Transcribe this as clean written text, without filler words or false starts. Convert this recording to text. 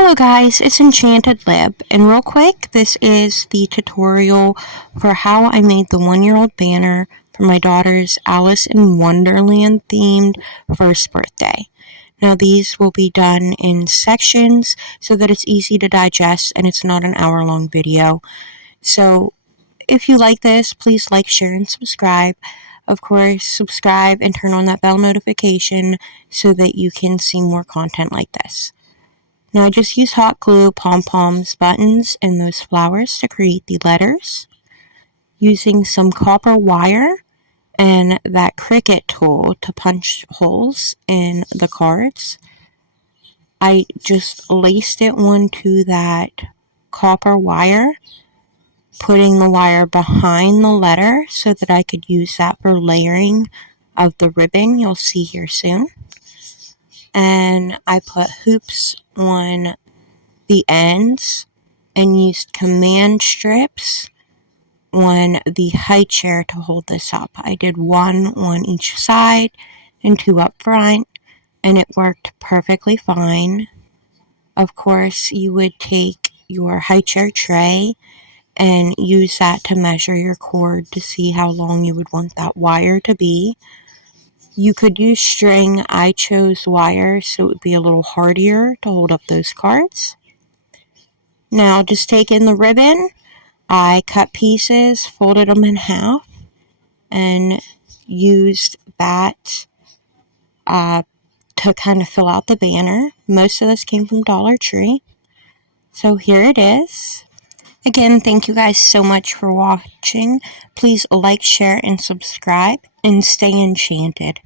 Hello guys, it's Enchanted Lib, and real quick, this is the tutorial for how I made the 1-year-old banner for my daughter's Alice in Wonderland themed first birthday. Now these will be done in sections so that it's easy to digest and it's not an hour-long video. So if you like this, please like, share, and subscribe. Of course, subscribe and turn on that bell notification so that you can see more content like this. Now I just use hot glue, pom-poms, buttons, and those flowers to create the letters. Using some copper wire and that Cricut tool to punch holes in the cards. I just laced it onto that copper wire, putting the wire behind the letter so that I could use that for layering of the ribbon you'll see here soon. And I put hoops on the ends and used command strips on the high chair to hold this up. I did one on each side and two up front, and it worked perfectly fine. Of course, you would take your high chair tray and use that to measure your cord to see how long you would want that wire to be. You could use string. I chose wire so it would be a little hardier to hold up those cards. Now just take in the ribbon. I cut pieces, folded them in half, and used that to kind of fill out the banner. Most of this came from Dollar Tree. So here it is. Again, thank you guys so much for watching. Please like, share, and subscribe, and stay enchanted.